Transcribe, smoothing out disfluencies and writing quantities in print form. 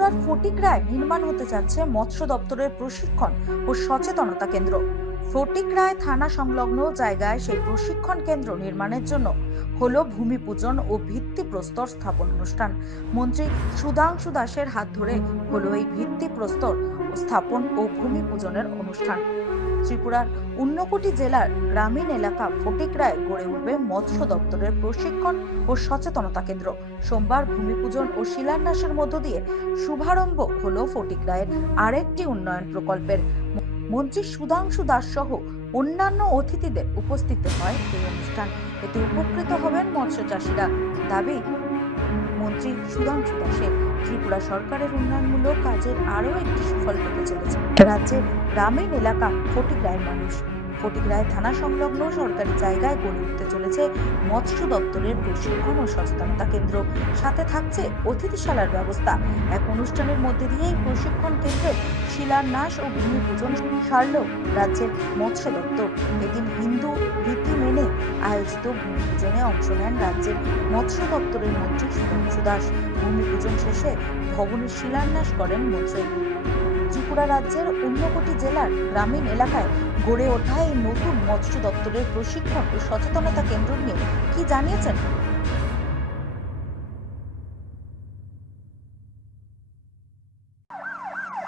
ত্রিপুরার ফটিকরায় নির্মাণ হতে যাচ্ছে মৎস্য দপ্তরের প্রশিক্ষণ ও সচেতনতা কেন্দ্র। ফটিকরায় থানা সংলগ্ন জায়গায় সেই প্রশিক্ষণ কেন্দ্র নির্মাণের জন্য হলো ভূমি পূজন ও ভিত্তিপ্রস্তর স্থাপন অনুষ্ঠান। মন্ত্রী সুধাংশু দাসের হাত ধরে হলো এই ভিত্তিপ্রস্তর স্থাপন ও ভূমি পূজনের অনুষ্ঠান। ত্রিপুরার ঊনকোটি জেলার গ্রামীণ এলাকা ফটিকরায় গড়ে উঠবে মৎস্য দপ্তরের প্রশিক্ষণ ও সচেতনতা কেন্দ্র। সোমবার ভূমি পূজন ও শিলান্যাসের মধ্য দিয়ে শুভারম্ভ হলো ফটিকরায়ের আরেকটি উন্নয়ন প্রকল্পের। মন্ত্রী সুধাংশু দাস সহ অন্যান্য অতিথিদের উপস্থিত হয় এই অনুষ্ঠান। এতে উপকৃত হবেন মৎস্য চাষীরা। দাবি মন্ত্রী সুধাংশু দাসের, ত্রিপুরা সরকারের উন্নয়নমূলক কাজের আরও একটি সুফল পেতে চলেছে রাজ্যের গ্রামীণ এলাকা ফটিকরায়ের মানুষ। ফটিকরায় থানা সংলগ্ন সরকারি জায়গায় গড়ে উঠতে চলেছে মৎস্য দপ্তরের প্রশিক্ষণ ও সচেতনতা কেন্দ্র, সাথে থাকছে অতিথিশালার ব্যবস্থা। এক অনুষ্ঠানের মধ্যে দিয়ে এই প্রশিক্ষণ কেন্দ্রের শিলান্যাস ও ভূমি পূজন সারল রাজ্যের মৎস্য দপ্তর। এদিন হিন্দু রীতি মেনে আয়োজিত ভূমি পূজনে অংশ নেন রাজ্যের মৎস্য দপ্তরের মন্ত্রী সুধাংশু দাস। ভূমি পূজন শেষে ভবনের শিলান্যাস করেন মন্ত্রী। ত্রিপুরা রাজ্যের ঊনকোটি জেলার গ্রামীণ এলাকায় গড়ে ওঠা এই নতুন মৎস্য দপ্তরের প্রশিক্ষণ ও সচেতনতা কেন্দ্র নিয়ে কি জানিয়েছেন